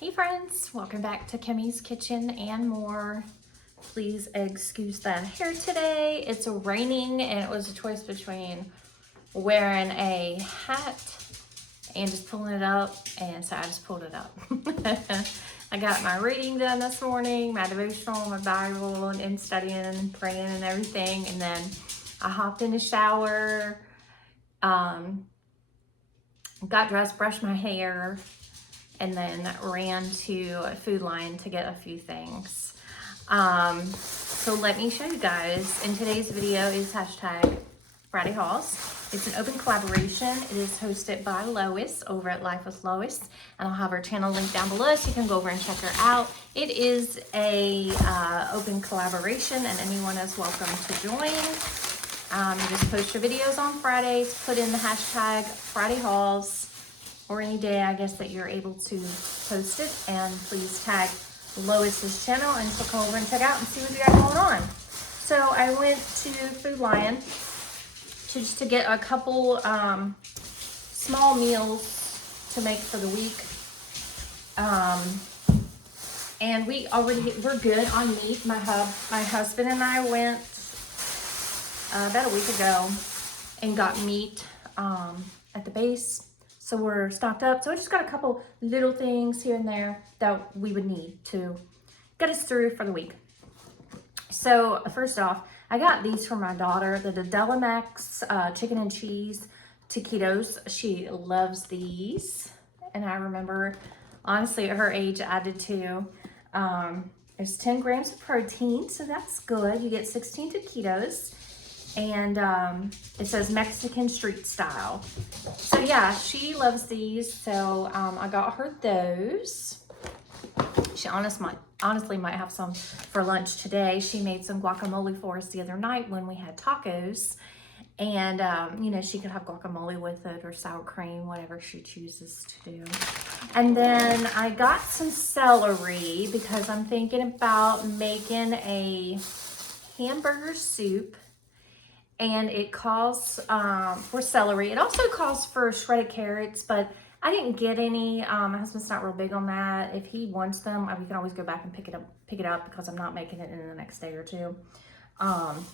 Hey friends, welcome back to Kimmy's Kitchen and More. Please excuse the hair today. It's raining and it was a choice between wearing a hat and just pulling it up, and so I just pulled it up. I got my reading done this morning, my devotional, my Bible, and studying and praying and everything, and then I hopped in the shower, got dressed, brushed my hair, and then ran to Food Lion to get a few things. So let me show you guys. In today's video is hashtag Friday Hauls. It's an open collaboration. It is hosted by Lois over at Life with Lois, and I'll have her channel linked down below so you can go over and check her out. It is a open collaboration, and anyone is welcome to join. You just post your videos on Fridays, put in the hashtag Friday Hauls, or any day, I guess, that you're able to post it. And please tag Lois's channel and she'll come over and check out and see what you got going on. So I went to Food Lion just to get a couple small meals to make for the week. And we're good on meat. My husband and I went about a week ago and got meat at the base. So we're stocked up. So I just got a couple little things here and there that we would need to get us through for the week. So first off, I got these for my daughter, the Delamax chicken and cheese taquitos. She loves these. And I remember, honestly, at her age, I did too. There's 10 grams of protein, so that's good. You get 16 taquitos. And it says Mexican street style. So yeah, she loves these. So I got her those. She honestly might have some for lunch today. She made some guacamole for us the other night when we had tacos. And you know, she could have guacamole with it or sour cream, whatever she chooses to do. And then I got some celery because I'm thinking about making a hamburger soup. And it calls for celery. It also calls for shredded carrots, but I didn't get any. My husband's not real big on that. If he wants them, we can always go back and pick it up because I'm not making it in the next day or two. But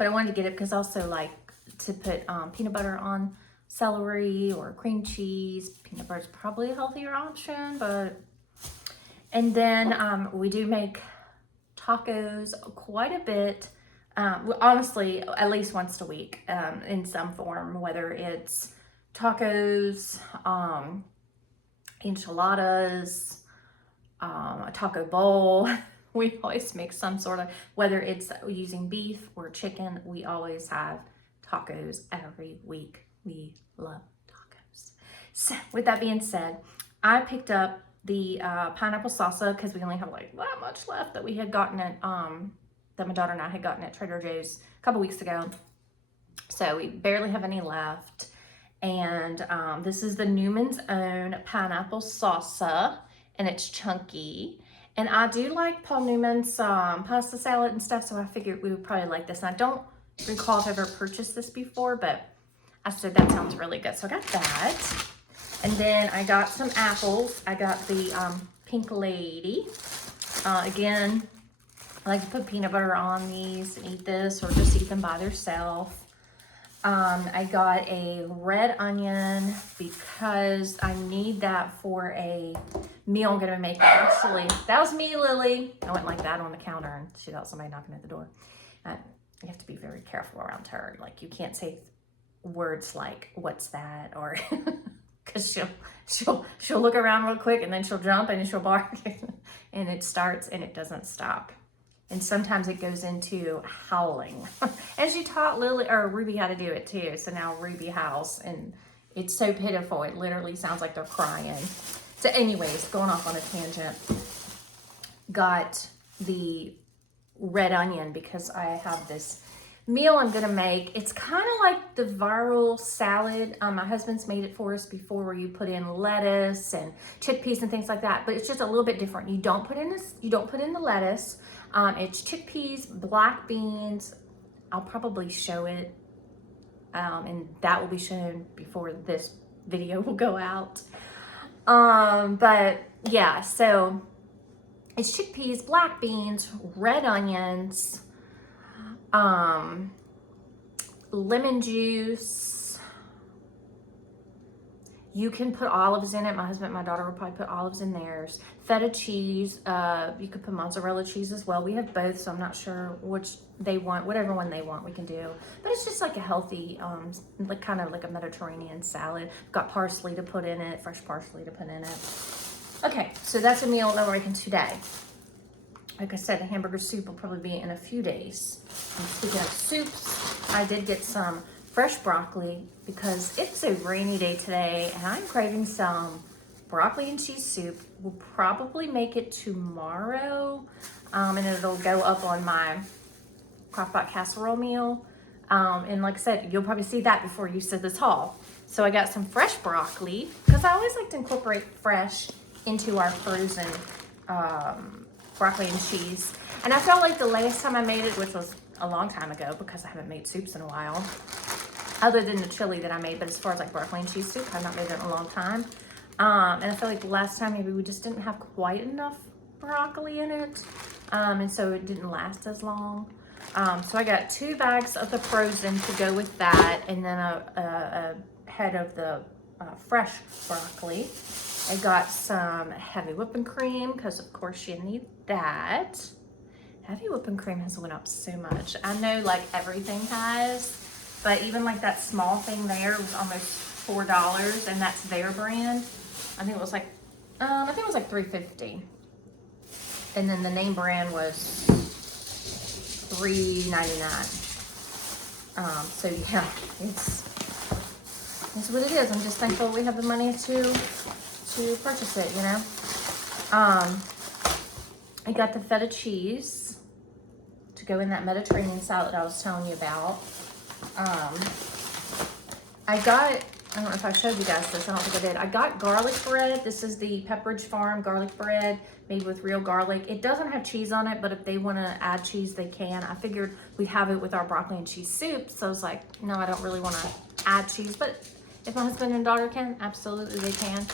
I wanted to get it because I also like to put peanut butter on celery or cream cheese. Peanut butter is probably a healthier option, but. And then we do make tacos quite a bit. Honestly, at least once a week, in some form, whether it's tacos, enchiladas, a taco bowl. We always make some sort of, whether it's using beef or chicken, we always have tacos every week. We love tacos. So with that being said, I picked up the pineapple salsa because we only have like that much left that we had gotten at that my daughter and I had gotten at Trader Joe's a couple weeks ago. So we barely have any left. And this is the Newman's Own pineapple salsa, and it's chunky. And I do like Paul Newman's pasta salad and stuff, so I figured we would probably like this. And I don't recall if I've ever purchased this before, but I said that sounds really good. So I got that. And then I got some apples. I got the Pink Lady. Again, I like to put peanut butter on these and eat this, or just eat them by themselves. I got a red onion because I need that for a meal I'm gonna make. Actually, that was me, Lily. I went like that on the counter and she thought somebody knocking at the door. You have to be very careful around her. Like, you can't say words like, "What's that?" or because she'll look around real quick and then she'll jump and she'll bark and it starts and it doesn't stop. And sometimes it goes into howling. And she taught Ruby how to do it too. So now Ruby howls, and it's so pitiful. It literally sounds like they're crying. So anyways, going off on a tangent, got the red onion because I have this meal I'm gonna make. It's kind of like the viral salad. My husband's made it for us before, where you put in lettuce and chickpeas and things like that, but it's just a little bit different. You don't put in the lettuce. It's chickpeas, black beans. I'll probably show it, and that will be shown before this video will go out. But yeah, so it's chickpeas, black beans, red onions, lemon juice. You can put olives in it. My husband and my daughter would probably put olives in theirs. Feta cheese. You could put mozzarella cheese as well. We have both, so I'm not sure which they want. Whatever one they want, we can do. But it's just like a healthy, like kind of like a Mediterranean salad. Got parsley to put in it, fresh parsley to put in it. Okay, so that's a meal that we're making today. Like I said, the hamburger soup will probably be in a few days. And speaking of soups, I did get some fresh broccoli because it's a rainy day today and I'm craving some broccoli and cheese soup. We'll probably make it tomorrow, and it'll go up on my crockpot casserole meal. And like I said, you'll probably see that before you see this haul. So I got some fresh broccoli because I always like to incorporate fresh into our frozen broccoli and cheese. And I felt like the last time I made it, which was a long time ago because I haven't made soups in a while, other than the chili that I made, but as far as like broccoli and cheese soup, I've not made it in a long time. And I feel like the last time maybe we just didn't have quite enough broccoli in it. And so it didn't last as long. So I got 2 bags of the frozen to go with that, and then a head of the fresh broccoli. I got some heavy whipping cream because of course you need that. Heavy whipping cream has went up so much. I know like everything has, but even like that small thing there was almost $4, and that's their brand. I think it was like $3.50, and then the name brand was $3.99. So yeah, it's what it is. I'm just thankful we have the money to purchase it, you know. I got the feta cheese to go in that Mediterranean salad I was telling you about. I don't know if I showed you guys this, I don't think I did. I got garlic bread. This is the Pepperidge Farm garlic bread made with real garlic. It doesn't have cheese on it, but if they want to add cheese, they can. I figured we'd have it with our broccoli and cheese soup, so I was like, no, I don't really want to add cheese, but if my husband and daughter can, absolutely they can.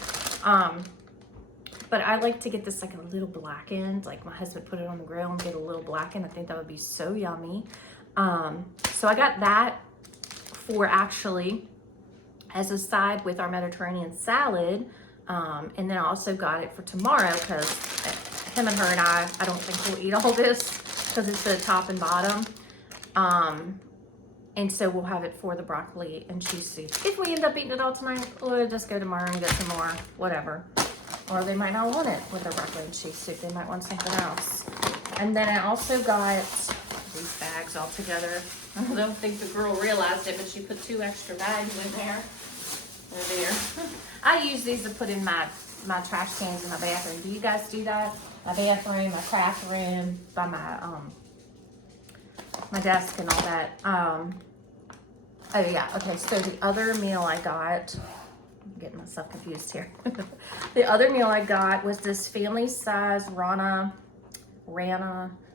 But I like to get this like a little blackened, like my husband put it on the grill and get a little blackened. I think that would be so yummy. So I got that for actually as a side with our Mediterranean salad. And then I also got it for tomorrow because him and her and I don't think we'll eat all this because it's the top and bottom. And so we'll have it for the broccoli and cheese soup. If we end up eating it all tonight, we'll just go tomorrow and get some more, whatever. Or they might not want it with their broccoli and cheese soup. They might want something else. And then I also got these bags all together. I don't think the girl realized it, but she put 2 extra bags in there. They're there. I use these to put in my trash cans in my bathroom. Do you guys do that? My bathroom, my craft room, by my desk and all that. Oh yeah, okay, so the other meal I got, I'm getting myself confused here. The other meal I got was this family size Rana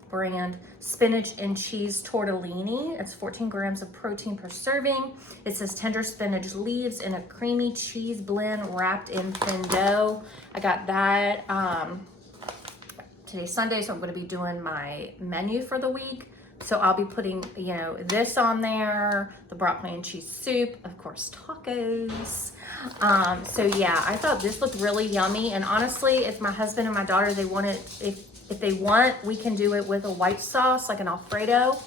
brand spinach and cheese tortellini. It's 14 grams of protein per serving. It says tender spinach leaves in a creamy cheese blend wrapped in thin dough. I got that. Today's Sunday, so I'm going to be doing my menu for the week. So I'll be putting, you know, this on there, the broccoli and cheese soup, of course, tacos. So yeah, I thought this looked really yummy. And honestly, if my husband and my daughter, they want it, if they want, we can do it with a white sauce, like an Alfredo.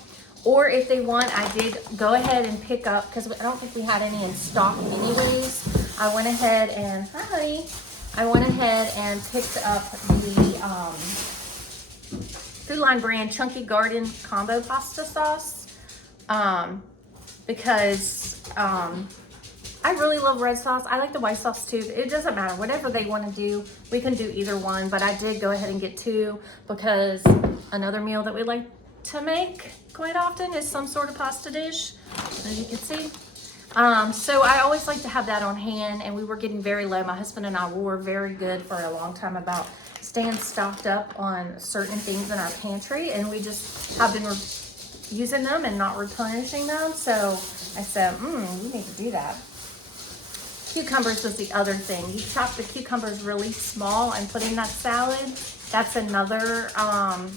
Or if they want, I did go ahead and pick up, because I don't think we had any in stock anyways. I went ahead and, I went ahead and picked up the Food Line brand Chunky Garden combo pasta sauce, because I really love red sauce. I like the white sauce too. It doesn't matter, whatever they want to do, we can do either one, but I did go ahead and get 2 because another meal that we like to make quite often is some sort of pasta dish, as you can see. So I always like to have that on hand, and we were getting very low. My husband and I were very good for a long time about staying stocked up on certain things in our pantry, and we just have been using them and not replenishing them. So I said, we need to do that. cucumbers was the other thing. You chop the cucumbers really small and put in that salad. That's another, and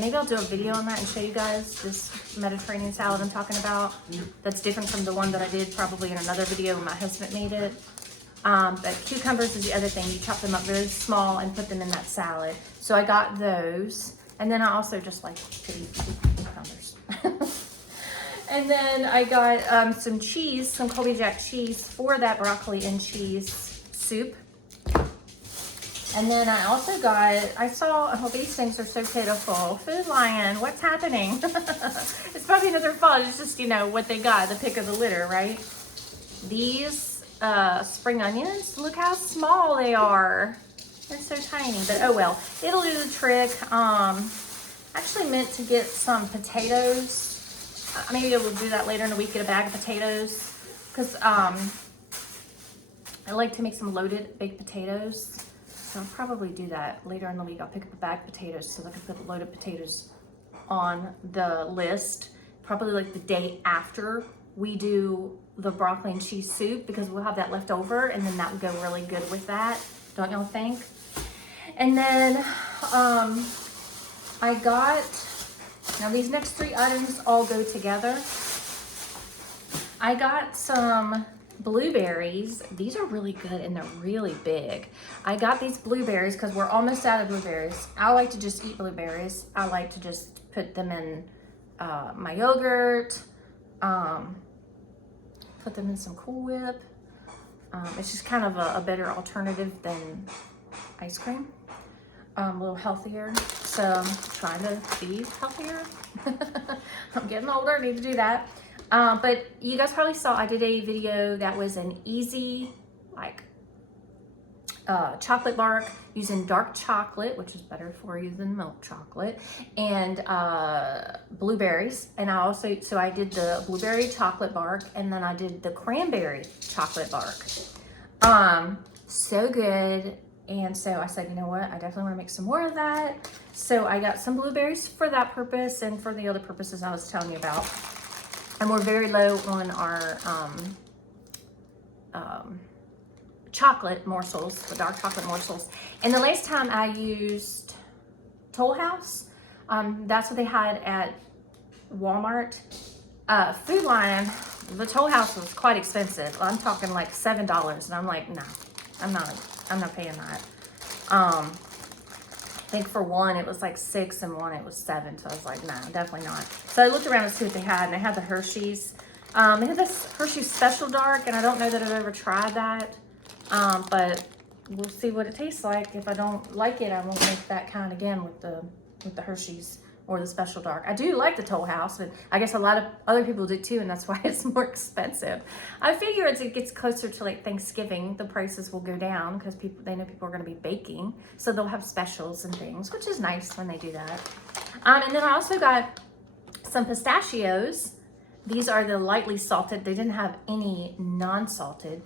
maybe I'll do a video on that and show you guys this Mediterranean salad I'm talking about. That's different from the one that I did probably in another video when my husband made it. But cucumbers is the other thing. You chop them up very small and put them in that salad. So I got those. And then I also just like to eat cucumbers. And then I got some cheese, some Colby Jack cheese for that broccoli and cheese soup. And then I also got, oh, these things are so pitiful. Food Lion, what's happening? It's probably not their fault. It's just, you know, what they got, the pick of the litter, right? These spring onions, look how small they are. They're so tiny, but oh well. It'll do the trick. Actually meant to get some potatoes. Maybe I will do that later in the week, get a bag of potatoes. Because I like to make some loaded baked potatoes. So I'll probably do that later in the week. I'll pick up a bag of potatoes so that I can put loaded potatoes on the list. Probably like the day after we do the broccoli and cheese soup, because we'll have that left over and then that would go really good with that. Don't y'all think? And then I got, now these next three items all go together. I got some blueberries. These are really good and they're really big. I got these blueberries because we're almost out of blueberries. I like to just eat blueberries. I like to just put them in my yogurt, put them in some Cool Whip. It's just kind of a better alternative than ice cream. A little healthier. So I'm trying to be healthier. I'm getting older, I need to do that. But you guys probably saw I did a video that was an easy, like, chocolate bark using dark chocolate, which is better for you than milk chocolate, and blueberries. And I also, so I did the blueberry chocolate bark, and then I did the cranberry chocolate bark. So good. And so I said, you know what, I definitely want to make some more of that. So I got some blueberries for that purpose and for the other purposes I was telling you about. And we're very low on our chocolate morsels, the dark chocolate morsels. And the last time I used Toll House, that's what they had at Walmart. Food Lion, the Toll House was quite expensive. I'm talking like $7, and I'm like, no, I'm not paying that. I think for one it was like $6 and one it was $7, so I was like, no, definitely not. So I looked around to see what they had, and they had the Hershey's. They had this Hershey's Special Dark, and I don't know that I've ever tried that, but we'll see what it tastes like. If I don't like it, I won't make that kind again with the Hershey's or the Special Dark. I do like the Toll House, but I guess a lot of other people do too, and that's why it's more expensive. I figure as it gets closer to like Thanksgiving, the prices will go down because they know people are going to be baking, so they'll have specials and things, which is nice when they do that. And then I also got some pistachios. These are the lightly salted. They didn't have any non-salted,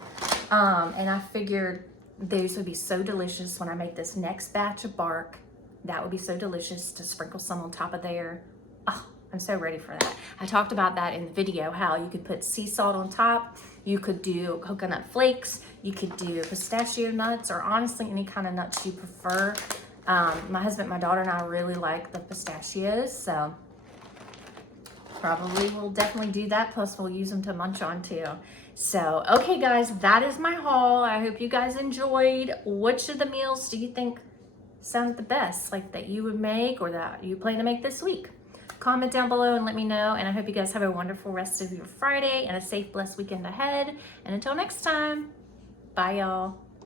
and I figured those would be so delicious when I make this next batch of bark. That would be so delicious to sprinkle some on top of there. Oh, I'm so ready for that. I talked about that in the video, how you could put sea salt on top. You could do coconut flakes. You could do pistachio nuts, or honestly any kind of nuts you prefer. My husband, my daughter, and I really like the pistachios, so probably we'll definitely do that. Plus we'll use them to munch on too. So, okay guys, that is my haul. I hope you guys enjoyed. Which of the meals do you think sounded the best, like that you would make or that you plan to make this week? Comment down below and let me know. And I hope you guys have a wonderful rest of your Friday and a safe, blessed weekend ahead. And until next time, bye y'all.